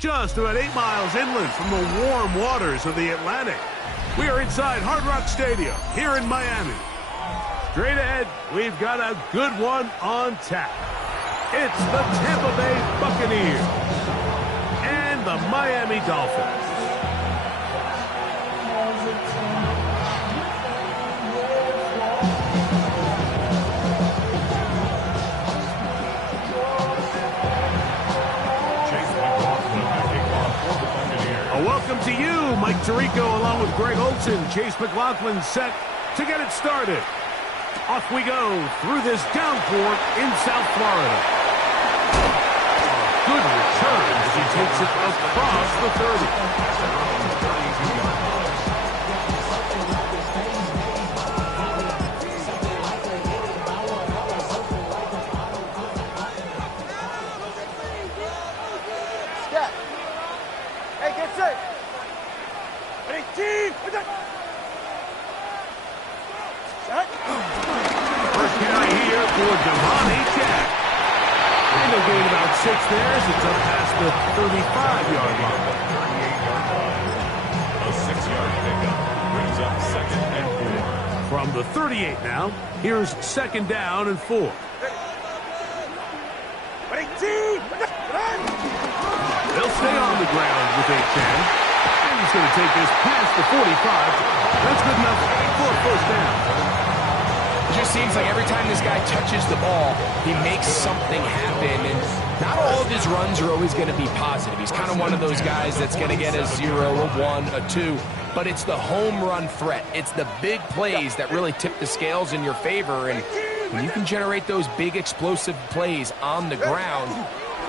just about 8 miles inland from the warm waters of the Atlantic. We are inside Hard Rock Stadium here in Miami. Straight ahead, we've got a good one on tap. It's the Tampa Bay Buccaneers and the Miami Dolphins. Welcome to you, Mike Tirico, along with Greg Olson. Chase McLaughlin set to get it started. Off we go through this downpour in South Florida. Good return as he takes it across the 30. Step. Hey, get set. First carry here for Devontae Jack. And they'll gain about 6 there as it's up past the 35-yard line. 38-yard line. A 6-yard pickup brings up 2nd and 4. From the 38 now, here's 2nd down and 4. They'll stay on the ground with A-10. He's going to take this past the 45. That's good enough for a first down. It just seems like every time this guy touches the ball, he makes something happen. And not all of his runs are always going to be positive. He's kind of one of those guys that's going to get a 0, a 1, a 2. But it's the home run threat. It's the big plays that really tip the scales in your favor. And when you can generate those big explosive plays on the ground,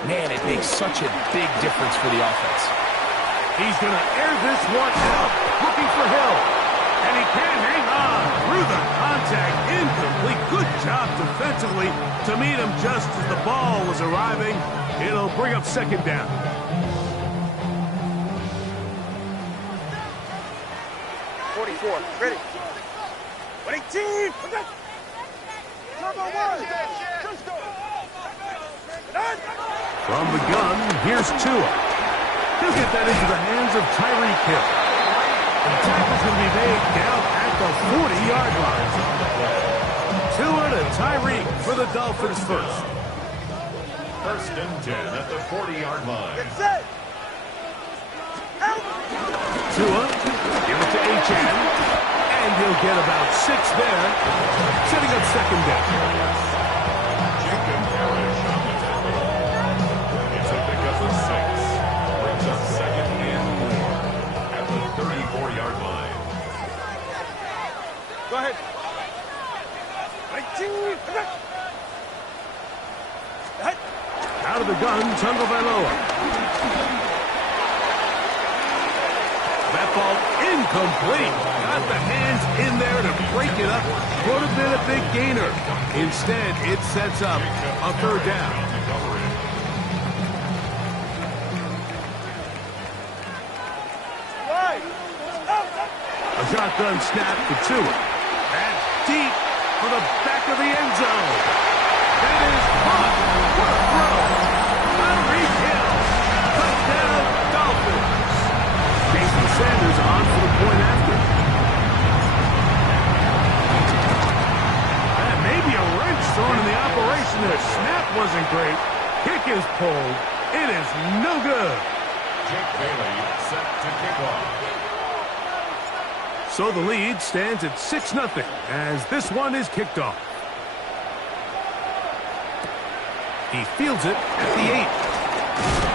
man, it makes such a big difference for the offense. He's going to air this one out, looking for Hill. And he can hang on through the contact. Incomplete. Good job defensively to meet him just as the ball was arriving. It'll bring up 2nd down. Ready. 18. From the gun, here's Tua. He'll get that into the hands of Tyreek Hill. The tackle's going to be made down at the 40-yard line. Tua to Tyreek for the Dolphins first. 1st and 10 at the 40-yard line. Get set. Tua, give it to Achane. And he'll get about 6 there, setting up 2nd down. Jacob Parrish on the tackle. It's a pickup of 6. Brings up 2nd and 4 at the 34-yard line. Go ahead. 19. Out of the gun, Tagovailoa. That ball incomplete. Got the hands in there to break it up. Would have been a big gainer. Instead, it sets up a 3rd down. A shotgun snap for Tua. That's deep for the back of the end zone. That is caught. What a throw. Tyreek Hill. Touchdown, Dolphins. Jason Sanders on for the point after. That may be a wrench thrown in the operation. The snap wasn't great. Kick is pulled. It is no good. Jake Bailey set to kick off. So the lead stands at 6-0 as this one is kicked off. He fields it at the 8.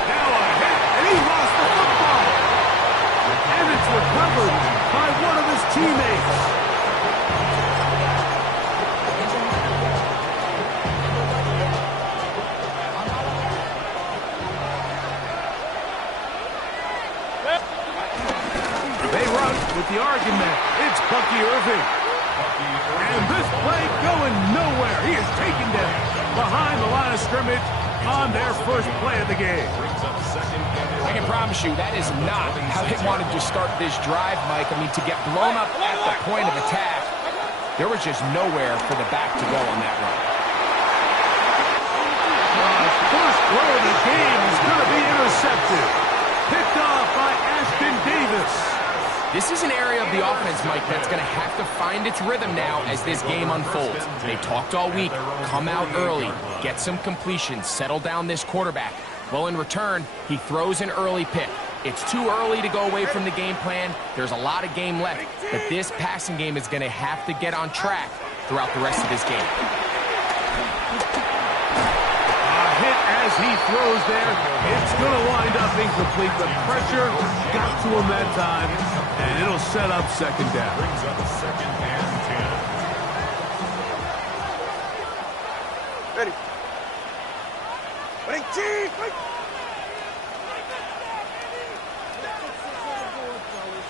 Now a hit, and he lost the football. And it's recovered by one of his teammates. They run with the argument. It's Bucky Irving. And this play going nowhere. He is taken down behind the line of scrimmage on their first play of the game. I can promise you that is not how they wanted to start this drive, Mike. I mean, to get blown up at the point of attack, there was just nowhere for the back to go on that run. First play of the game is going to be intercepted. Picked off by Ashton Davis. This is an area of the offense, Mike, that's going to have to find its rhythm now as this game unfolds. They talked all week, come out early, get some completions, settle down this quarterback. Well, in return, he throws an early pick. It's too early to go away from the game plan. There's a lot of game left, but this passing game is going to have to get on track throughout the rest of this game. Hit as he throws there. It's going to wind up incomplete. The pressure got to him that time, and it'll set up second down. Brings up a 2nd and 10. Ready. Ready, team.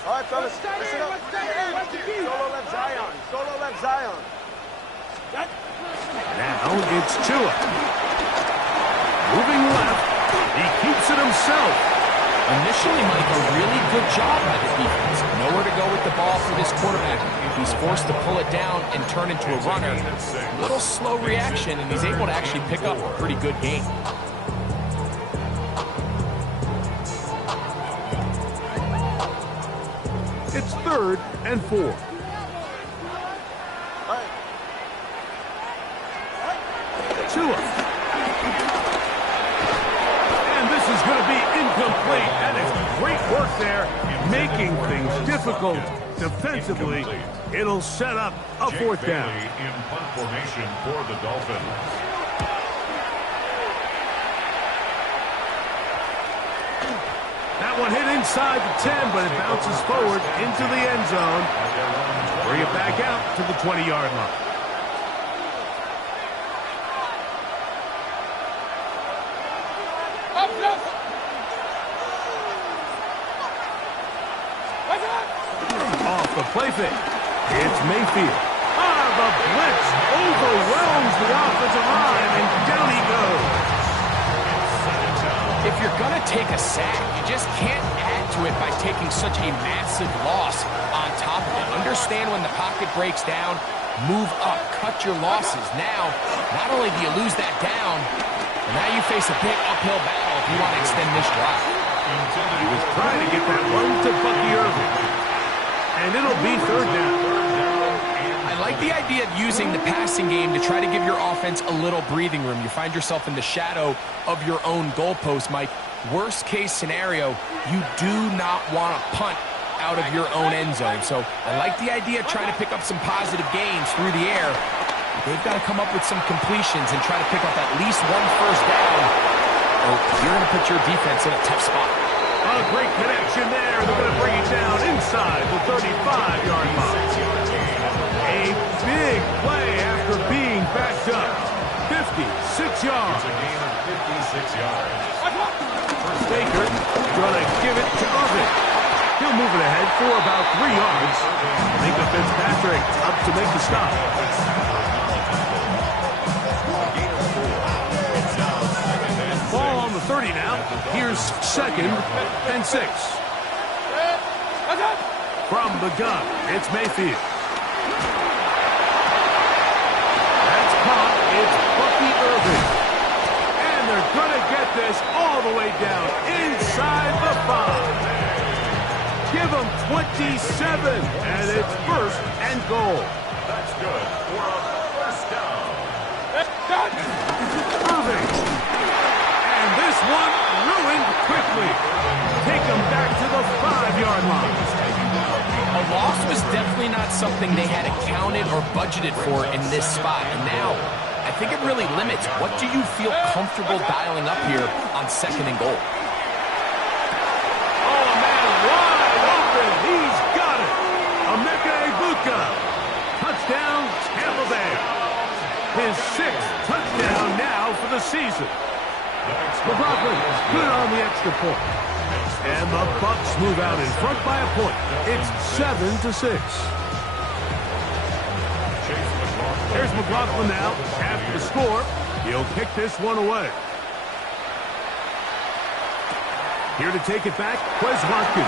All right, fellas. Listen up. Solo left Zion. Solo left Zion. Now it's Tua. Moving left, he keeps it himself. Initially, Mike, a really good job by the defense. Nowhere to go with the ball for this quarterback. He's forced to pull it down and turn into a runner. A little slow reaction, and he's able to actually pick up a pretty good game. It's 3rd and 4. Tua. Is going to be incomplete, and it's great work there, making things difficult defensively. It'll set up a 4th down. In punt formation for the Dolphins. That one hit inside the 10, but it bounces forward into the end zone. Bring it back out to the 20-yard line. Off the play fake. It's Mayfield. The blitz overwhelms the offensive line, and down he goes. If you're going to take a sack, you just can't add to it by taking such a massive loss on top of it. Understand when the pocket breaks down, move up, cut your losses. Now, not only do you lose that down, but now you face a big uphill battle if you want to extend this drive. He was trying to get that one to Bucky Irving. And it'll be 3rd down. I like the idea of using the passing game to try to give your offense a little breathing room. You find yourself in the shadow of your own goalpost, Mike. Worst case scenario, you do not want to punt out of your own end zone. So I like the idea of trying to pick up some positive gains through the air. They've got to come up with some completions and try to pick up at least one 1st down, or you're going to put your defense in a tough spot. A great connection there. They're going to bring it down inside the 35-yard line. A big play after being backed up. 56 yards. It's a gain of 56 yards. Baker going to give it to Irving. He'll move it ahead for about 3 yards. Minka Fitzpatrick up to make the stop. Ball on the 30 now. Here's 2nd and 6. From the gun, it's Mayfield. That's caught. It's Bucky Irving. And they're going to get this all the way down inside the 5. Give them 27, and it's 1st and goal. That's good for a 1st down. Irving. And this one ruined quickly. Take them back to the 5-yard line. A loss was definitely not something they had accounted or budgeted for in this spot. And now, I think it really limits what do you feel comfortable dialing up here on 2nd and goal. Oh, man, wide open. He's got it. Emeka Egbuka. Touchdown, Tampa Bay. His 6th touchdown now for the season. McLaughlin put it on the extra point. And the Bucs move out in front by a point. It's 7-6. Here's McLaughlin now. After the score, he'll kick this one away. Here to take it back, Quez Watkins.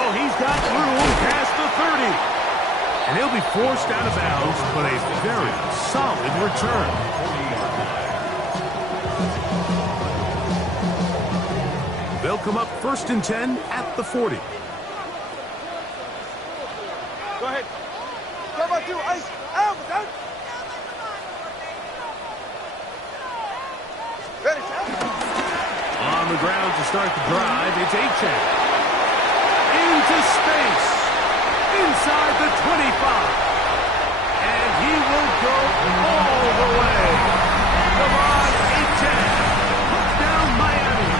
Oh, he's got room past the 30. And he'll be forced out of bounds, but a very solid return. They'll come up 1st and 10 at the 40. Go ahead. Cover 2, ice. Out, out. Ready, On the ground to start the drive, it's Achan. Into space. Inside the 25. And he will go all the way. Come on, Achan. Touchdown, Miami.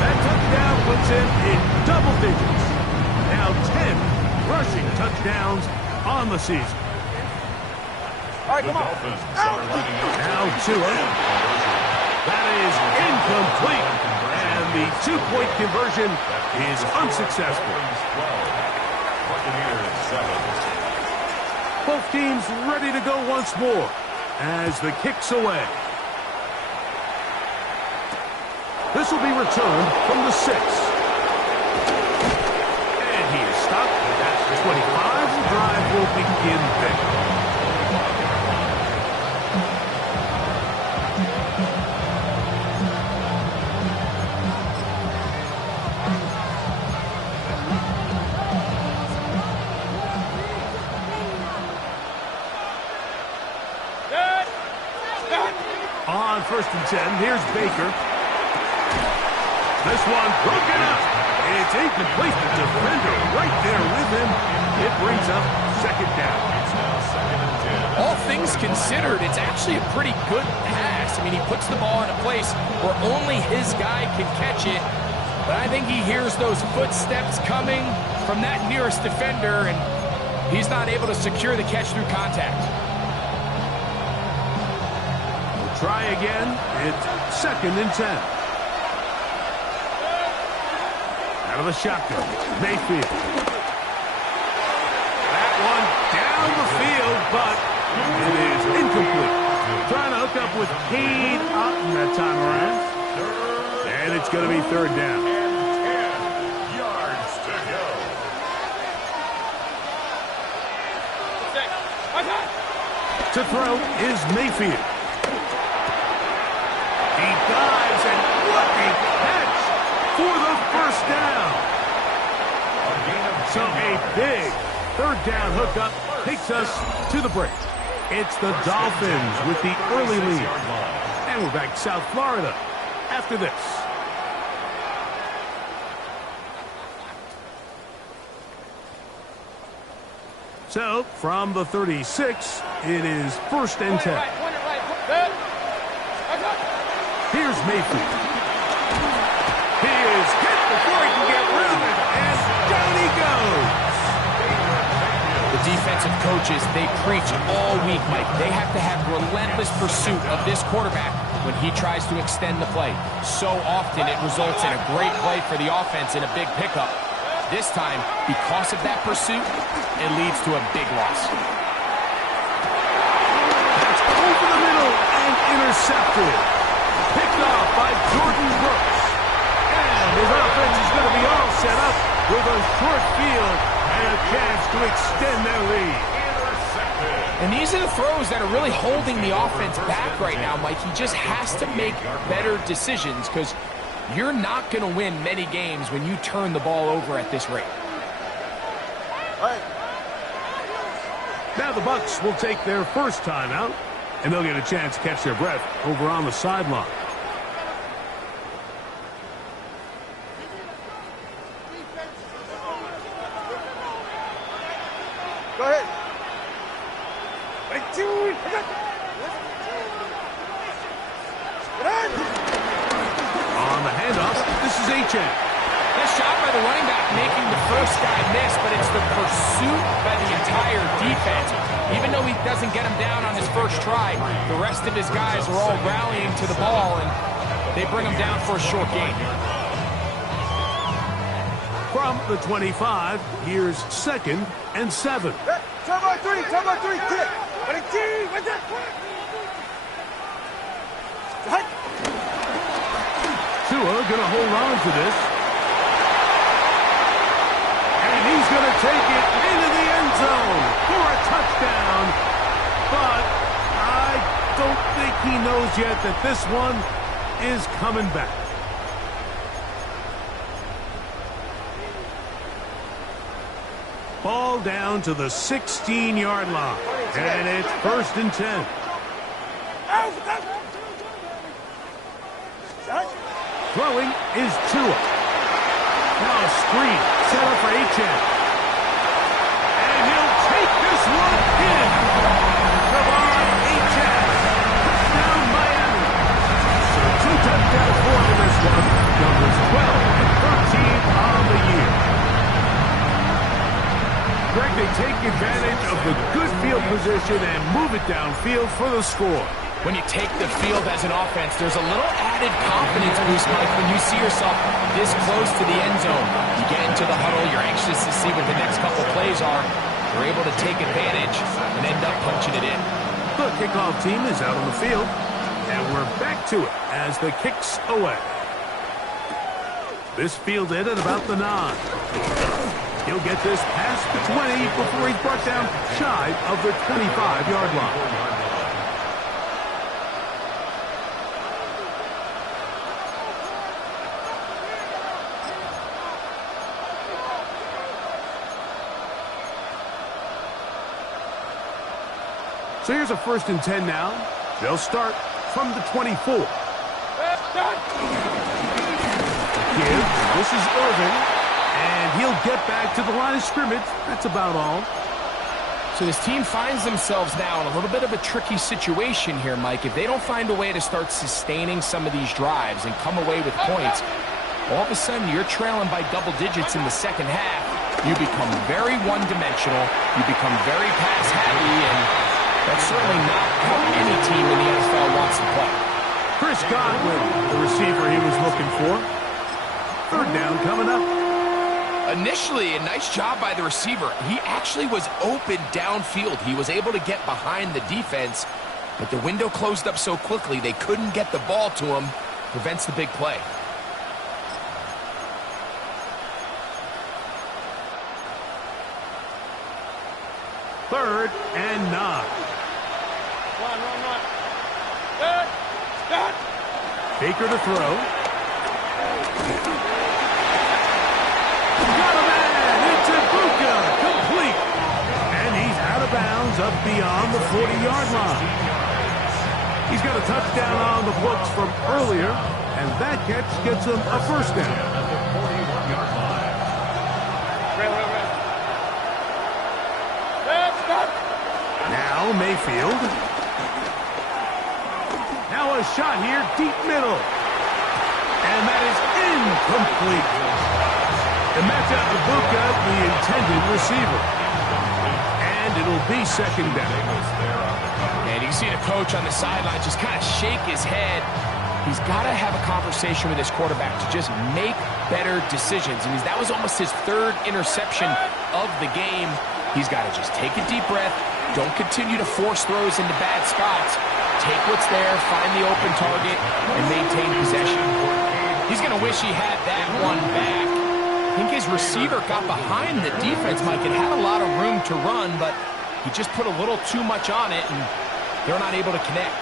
That touchdown puts him in double digits. Now 10 rushing touchdowns on the season. All right, come on. Now Tua. That is incomplete. And the two-point conversion is unsuccessful. Both teams ready to go once more as the kick's away. This will be returned from the 6. And he is stopped at the 25. The drive will begin there. On 1st and 10, here's Baker. This one broken up. It's incomplete. The defender right there with him. It brings up 2nd down. All things considered, it's actually a pretty good pass. I mean, he puts the ball in a place where only his guy can catch it. But I think he hears those footsteps coming from that nearest defender, and he's not able to secure the catch through contact. Try again. It's 2nd and 10. Out of the shotgun, Mayfield. That one down the field, but it is incomplete. Trying to hook up with Cade Otton that time around. And it's going to be 3rd down. 10 yards to go. To throw is Mayfield. He dives, and what a catch for the 1st down. So a big 3rd down hookup takes us to the break. It's the Dolphins with the early lead. And we're back to South Florida after this. So, from the 36, it is 1st and 10. Here's Mayfield. He is hit before he can get rid of it, and down he goes. The defensive coaches, they preach all week, Mike. They have to have relentless pursuit of this quarterback when he tries to extend the play. So often it results in a great play for the offense and a big pickup. This time, because of that pursuit, it leads to a big loss. That's over the middle and intercepted. Picked off by Jordan Brooks. And his offense is going to be all set up with a short field and a chance to extend their lead. And these are the throws that are really holding the offense back right now, Mike. He just has to make better decisions because you're not going to win many games when you turn the ball over at this rate. All right. Now the Bucs will take their first timeout, and they'll get a chance to catch their breath over on the sideline. Go ahead. On the handoff, this is Achan. Nice shot by the running back, making the first guy miss, but it's the pursuit by the entire defense. Even though he doesn't get him down on his first try, the rest of his guys are all rallying to the ball, and they bring him down for a short gain. From the 25, here's 2nd and 7. Turn by 3, kick. Tua gonna hold on to this. And he's gonna take it into the end zone for a touchdown. But I don't think he knows yet that this one is coming back. Ball down to the 16-yard line. And it's 1st and 10. Throwing is Tua. Now a screen set up for Achane. And he'll take this one in. Devon Achane. Touchdown Miami. So 2 touchdowns for him in this one. Numbers 12 and 13 on the year. Greg, they take advantage of the good field position and move it downfield for the score. When you take the field as an offense, there's a little added confidence boost, Mike, when you see yourself this close to the end zone. You get into the huddle, you're anxious to see what the next couple plays are. You're able to take advantage and end up punching it in. The kickoff team is out on the field, and we're back to it as the kick's away. This fielded at about the 9. He'll get this past the 20 before he's brought down shy of the 25-yard line. So here's a 1st and 10 now. They'll start from the 24. Gibbs, this is Irvin, and he'll get back to the line of scrimmage. That's about all. So this team finds themselves now in a little bit of a tricky situation here, Mike. If they don't find a way to start sustaining some of these drives and come away with points, all of a sudden you're trailing by double digits in the second half. You become very one-dimensional. You become very pass-happy, and that's certainly not how any team in the NFL wants to play. Chris Godwin, the receiver he was looking for. 3rd down coming up. Initially, a nice job by the receiver. He actually was open downfield. He was able to get behind the defense, but the window closed up so quickly they couldn't get the ball to him. Prevents the big play. Third and 9. Run. Start. Baker to throw. Got a man. It's Ibuka. Complete. And he's out of bounds up beyond the 40-yard line. He's got a touchdown on the books from earlier, and that catch gets him a 1st down. Now Mayfield. Now a shot here, deep middle. And that is incomplete. And that's out Ibuka, the intended receiver. And it'll be 2nd down. And you can see the coach on the sideline just kind of shake his head. He's got to have a conversation with his quarterback to just make better decisions. I mean, that was almost his 3rd interception of the game. He's got to just take a deep breath. Don't continue to force throws into bad spots. Take what's there, find the open target, and maintain possession. He's going to wish he had that one back. I think his receiver got behind the defense, Mike. It had a lot of room to run, but he just put a little too much on it, and they're not able to connect.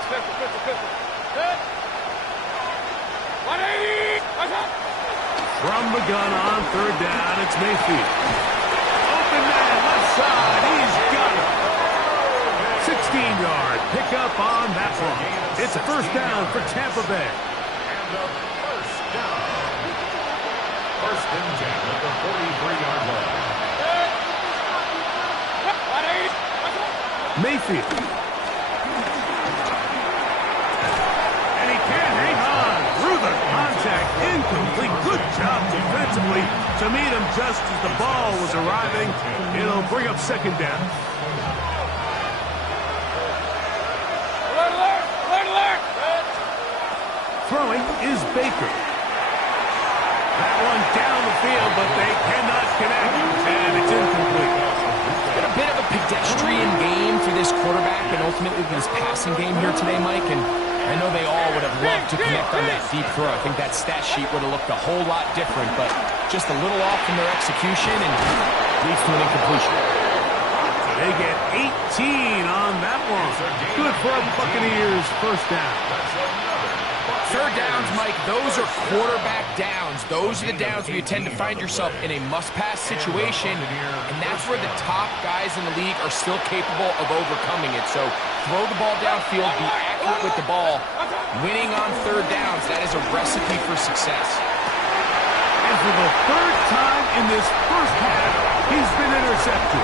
From the gun on 3rd down, it's Mayfield. Open man, left side, he's got it. 16-yard pickup on that one. It's a 1st down for Tampa Bay. And a 1st down. 1st and 10 at the 43-yard line. Mayfield. And he can't hang on. Through the contact, incomplete. Good job defensively to meet him just as the ball was arriving. It'll bring up 2nd down. Throwing is Baker. That one down the field, but they cannot connect, and it's incomplete. It's been a bit of a pedestrian game for this quarterback and ultimately for this passing game here today, Mike, and I know they all would have loved to connect on that deep throw. I think that stat sheet would have looked a whole lot different, but just a little off in their execution and leads to an incompletion. They get 18 on that one. Good for a Buccaneers 1st down. Third downs, Mike, those are quarterback downs. Those are the downs where you tend to find yourself in a must-pass situation, and that's where the top guys in the league are still capable of overcoming it. So throw the ball downfield, be accurate with the ball. Winning on third downs, that is a recipe for success. And for the third time in this first half, he's been intercepted.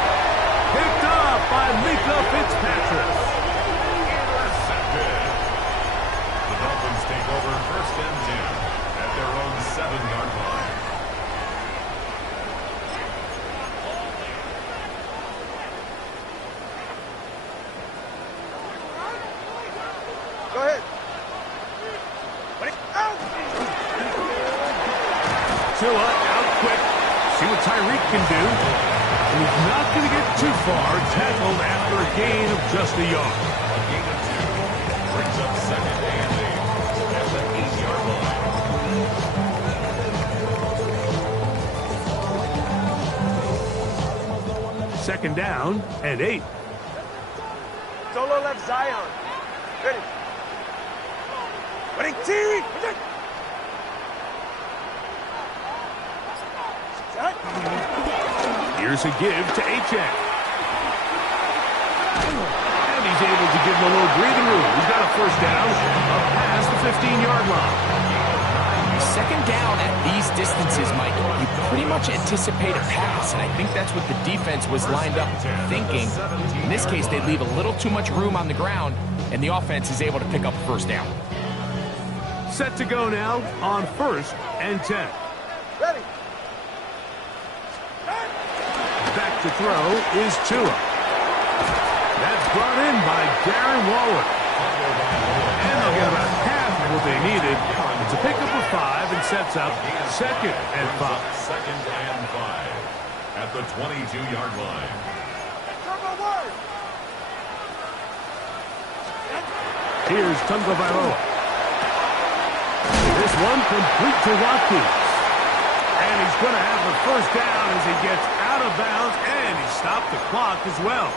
Picked up by Mika Fitzpatrick. Intercepted. The Dolphins take over first and 10 at their own 7-yard line. Go ahead. Tua out quick. See what Tyreek can do. He's not going to get too far. Tackled after a gain of just a yard. A gain of 2 brings up second and 8 at the 8-yard line. Second down and 8. Solo left Zion. Ready. Ready, T. Here's a give to Achek. And he's able to give him a little breathing room. He's got a first down up past the 15-yard line. Second down at these distances, Mike, you pretty much anticipate a pass, and I think that's what the defense was lined up thinking. In this case, they leave a little too much room on the ground, and the offense is able to pick up a first down. Set to go now on first and 10. Ready. Back to throw is Tua. That's brought in by Darren Waller. And they'll get about half of what they needed. It's a pickup of 5 and sets up second and 5. Second and 5 at the 22-yard line. Here's Tagovailoa. This one complete to Watkins. And he's going to have the first down as he gets out of bounds, and he stopped the clock as well.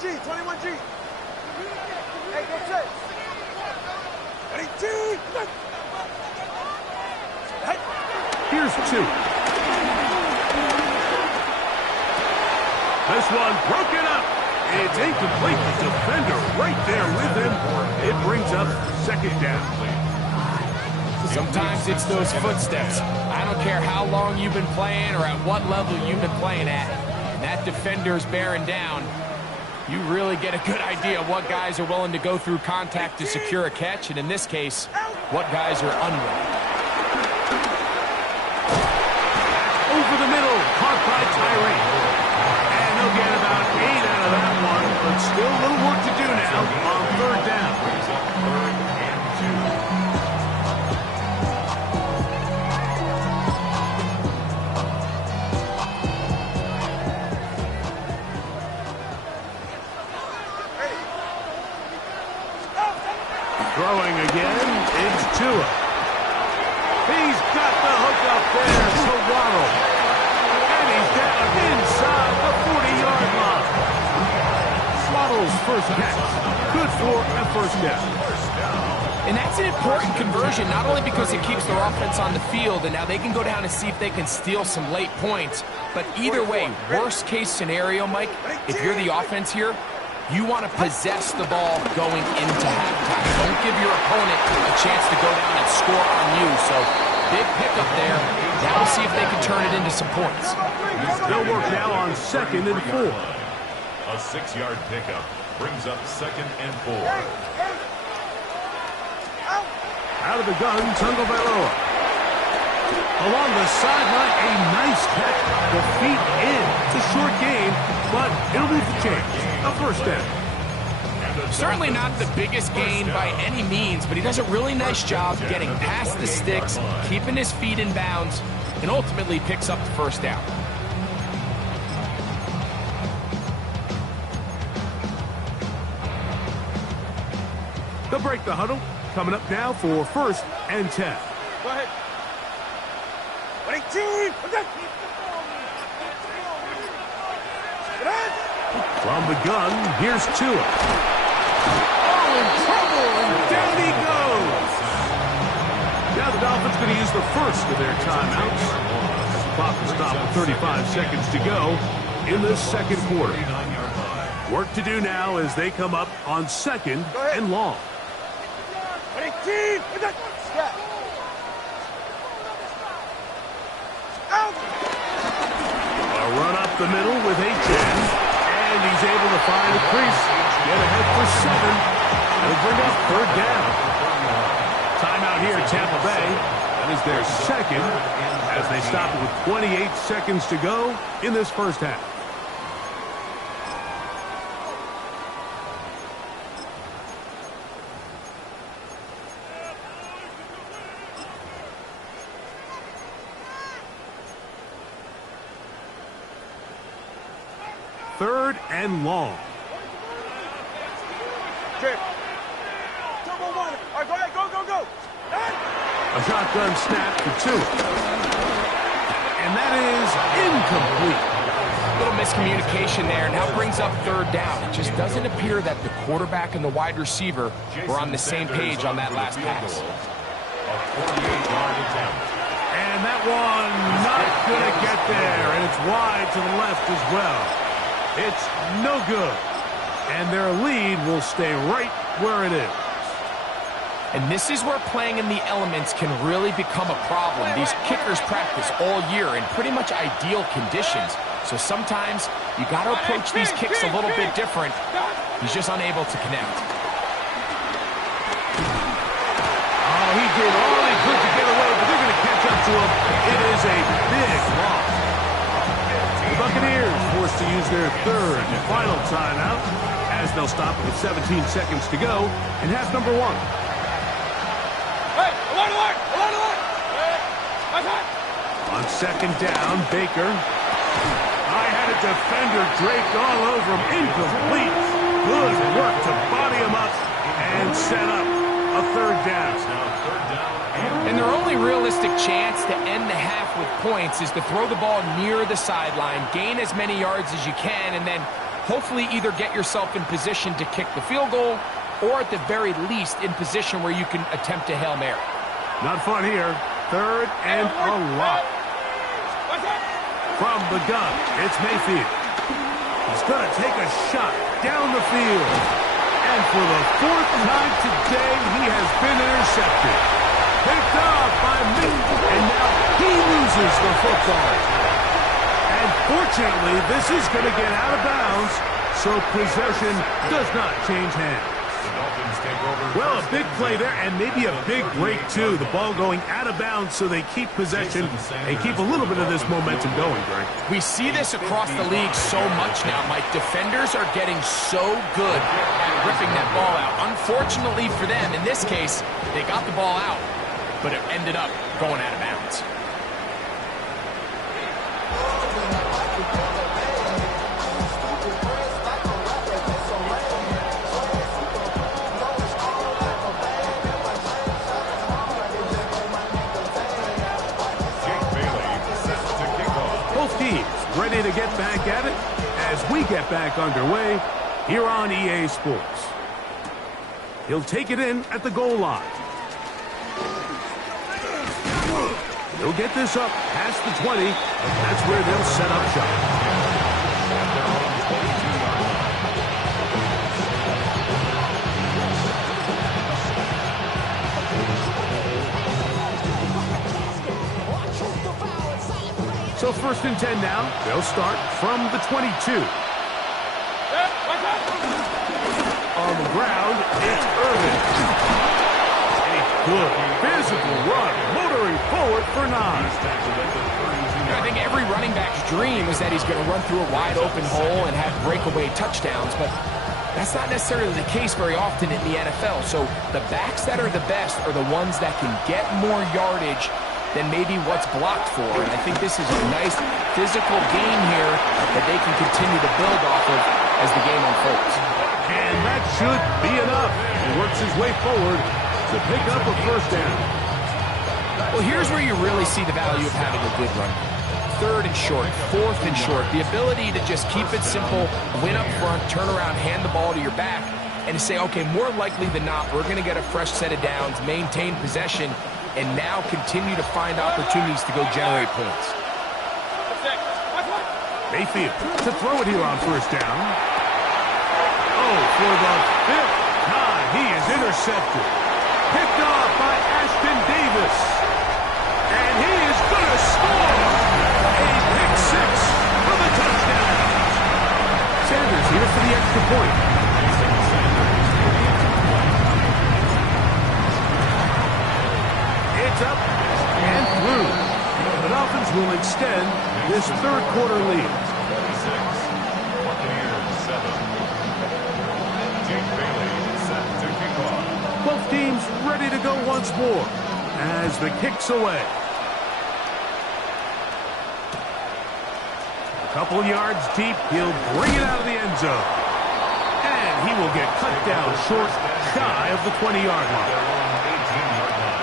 G, 21G. Hey, go check. Ready, G. Hey. Here's 2. This one broken up. It's incomplete. The defender right there with him. It brings up second down. Sometimes it's those footsteps. I don't care how long you've been playing or at what level you've been playing at. And that defender's bearing down. You really get a good idea of what guys are willing to go through contact to secure a catch, and in this case, what guys are unwilling. Over the middle, caught by Tyreek. And they'll get about 8 out of that one, but still a little work to do now on third down. Third and 2. Throwing again, it's Tua. He's got the hook up there to Waddle. And he's down inside the 40-yard line. Waddle's first catch. Good for a first down. And that's an important conversion, not only because it keeps their offense on the field, and now they can go down and see if they can steal some late points. But either way, worst case scenario, Mike, if you're the offense here, you want to possess the ball going into halftime. Don't give your opponent a chance to go down and score on you. So, big pickup there. Now we'll see if they can turn it into some points. They'll work now on second and 4. A 6-yard pickup brings up second and 4. Out of the gun, Tagovailoa. Along the sideline, a nice catch. The feet in. It's a short game, but it'll move the chains. A first down. Certainly not the biggest gain by any means, but he does a really nice job getting past the sticks, keeping his feet in bounds, and ultimately picks up the first down. They'll break the huddle. coming up now for 1st and 10. Go ahead. From the gun, here's Tua. Oh, in trouble, and down he goes. Now the Dolphins going to use the first of their timeouts. The clock will stop with 35 seconds to go in the second quarter. Work to do now as they come up on 2nd and long. A run up the middle with 8-10. And he's able to find a crease. Get ahead for 7. It'll bring up 3rd down. Timeout here at Tampa Bay. That is their second as they stop it with 28 seconds to go in this first half. Third and long. Okay. Turbo 1. All right, go ahead. Go. A shotgun snap for 2. And that is incomplete. A little miscommunication there, and now brings up 3rd down. It just doesn't appear that the quarterback and the wide receiver were on the same page on that last pass. And that one not going to get there, and it's wide to the left as well. It's no good. And their lead will stay right where it is. And this is where playing in the elements can really become a problem. These kickers practice all year in pretty much ideal conditions. So sometimes you got to approach these kicks a little bit different. He's just unable to connect. Oh, he did all he could to get away, but they're going to catch up to him. It is a big loss. The Buccaneers forced to use their 3rd and final timeout as they'll stop it with 17 seconds to go in half number 1. Hey, alert! On 2nd down, Baker. I had a defender draped all over him. Incomplete. Good work to body him up and set up a 3rd down. And their only realistic chance to end the half with points is to throw the ball near the sideline, gain as many yards as you can, and then hopefully either get yourself in position to kick the field goal or at the very least in position where you can attempt a Hail Mary. Not fun here. 3rd and a lot. From the gun, it's Mayfield. He's going to take a shot down the field. And for the 4th time today, he has been intercepted. Picked off by Mayfield, and now he loses the football. And fortunately, this is going to get out of bounds, so possession does not change hands. Well, a big play there, and maybe a big break, too. The ball going out of bounds, so they keep possession and keep a little bit of this momentum going, Greg. We see this across the league so much now, Mike. Defenders are getting so good at ripping that ball out. Unfortunately for them, in this case, they got the ball out, but it ended up going out of bounds. Ready to get back at it as we get back underway here on EA Sports. He'll take it in at the goal line. He'll get this up past the 20. That's where they'll set up shop. So 1st and 10 now. They'll start from the 22. On the ground, it's Irvin. A good physical run, motoring forward for 9. I think every running back's dream is that he's going to run through a wide open hole and have breakaway touchdowns, but that's not necessarily the case very often in the NFL. So the backs that are the best are the ones that can get more yardage than maybe what's blocked for. And I think this is a nice physical game here that they can continue to build off of as the game unfolds. And that should be enough. He works his way forward to pick up a first down. Well, here's where you really see the value of having a good run. 3rd and short, 4th and short. The ability to just keep it simple, win up front, turn around, hand the ball to your back, and to say, okay, more likely than not, we're going to get a fresh set of downs, maintain possession, and now continue to find opportunities to go generate points. Mayfield to throw it here on first down. Oh, for the 5th time, he is intercepted. Picked off by Ashton Davis. And he is going to score. A pick 6 for the touchdown. Sanders here for the extra point. It's up and through. The Dolphins will extend this 3rd quarter lead. 26, Buccaneers 7. Jake Bailey set to kick off. Both teams ready to go once more as the kick's away. A couple yards deep, he'll bring it out of the end zone. And he will get cut down short, shy of the 20-yard line. 18-yard line.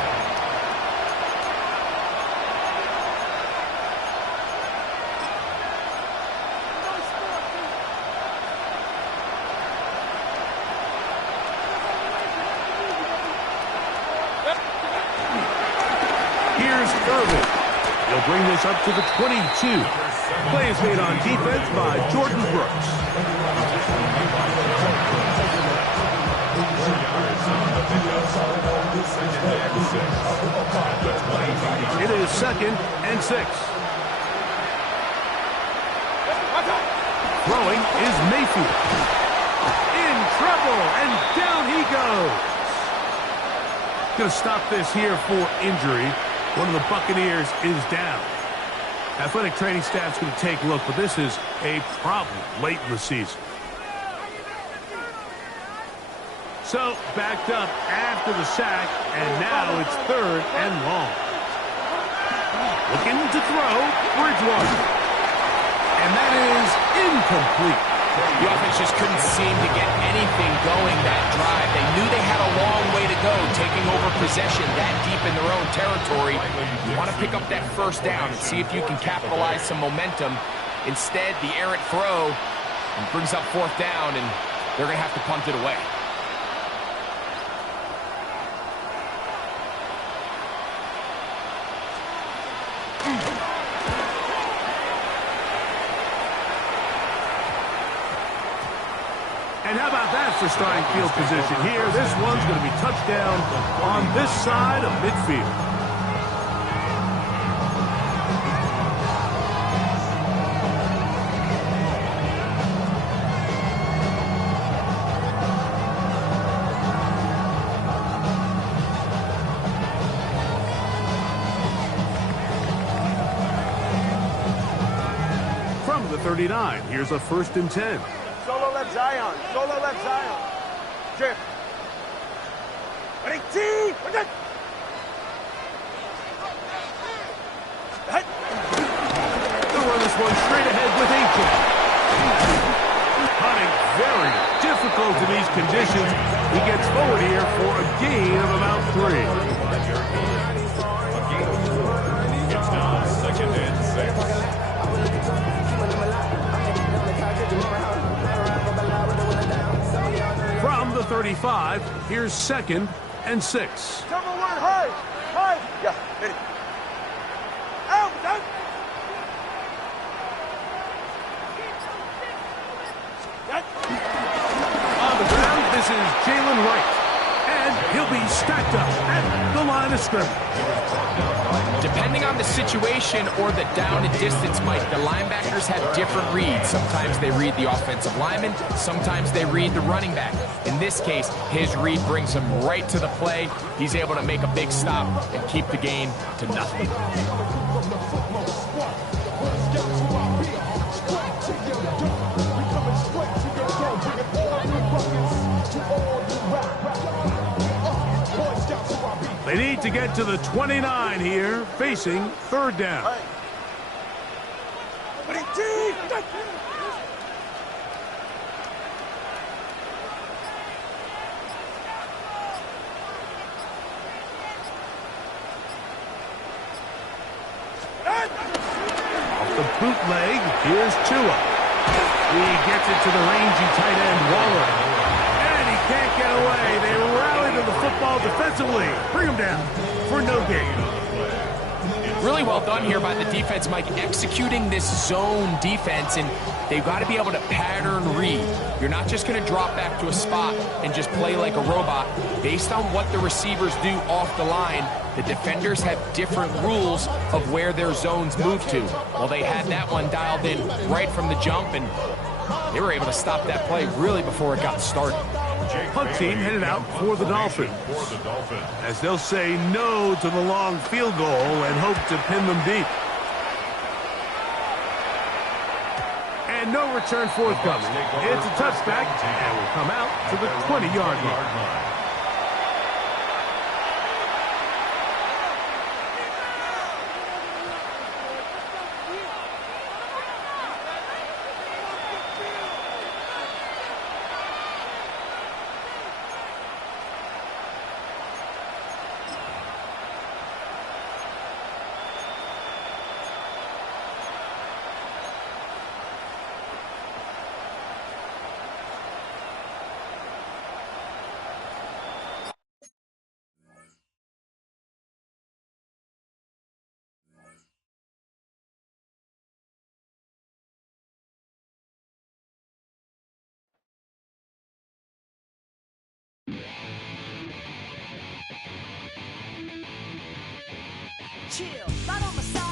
Here's Irvin. He'll bring this up to the 22. Play is made on defense by Jordan Brooks. It is 2nd and 6. Throwing is Mayfield. In trouble, and down he goes. Going to stop this here for injury. One of the Buccaneers is down. Athletic training staff's going to take a look, but this is a problem late in the season. So, backed up after the sack, and now it's 3rd and long. Looking to throw, Bridgewater. And that is incomplete. The offense just couldn't seem to get anything going that drive. They knew they had a long way to go, taking over possession that deep in their own territory. You want to pick up that first down and see if you can capitalize some momentum. Instead, the errant throw brings up 4th down, and they're going to have to punt it away. And how about that for starting field position here? This one's going to be touchdown on this side of midfield. From the 39, here's a 1st and 10. Solo left Zion. Solo left Zion. Drip. Ready, T. They'll run this one straight ahead with A.J. Hunting very difficult in these conditions. He gets forward here for a gain of about 3. It's now 2nd and 6. From the 35, here's 2nd and 6. Number 1, high. High. Yeah, ready. Out, out. On the ground, this is Jalen Wright. And he'll be stacked up at the line of scrimmage. Depending on the situation or the down and distance, Mike, the linebackers have different reads. Sometimes they read the offensive lineman. Sometimes they read the running back. In this case, his read brings him right to the play. He's able to make a big stop and keep the gain to nothing. They need to get to the 29 here, facing 3rd down. bootleg. Here's Tua. He gets it to the rangy tight end Waller. And he can't get away. They rally to the football defensively. Bring him down for no gain. Really well done here by the defense, Mike, executing this zone defense, and they've got to be able to pattern read. You're not just going to drop back to a spot and just play like a robot. Based on what the receivers do off the line, the defenders have different rules of where their zones move to. Well, they had that one dialed in right from the jump, and they were able to stop that play really before it got started. Punt team headed out for the Dolphins, as they'll say no to the long field goal and hope to pin them deep. And no return forthcoming. It's a touchback and will come out to the 20-yard line. Chill, right on the side.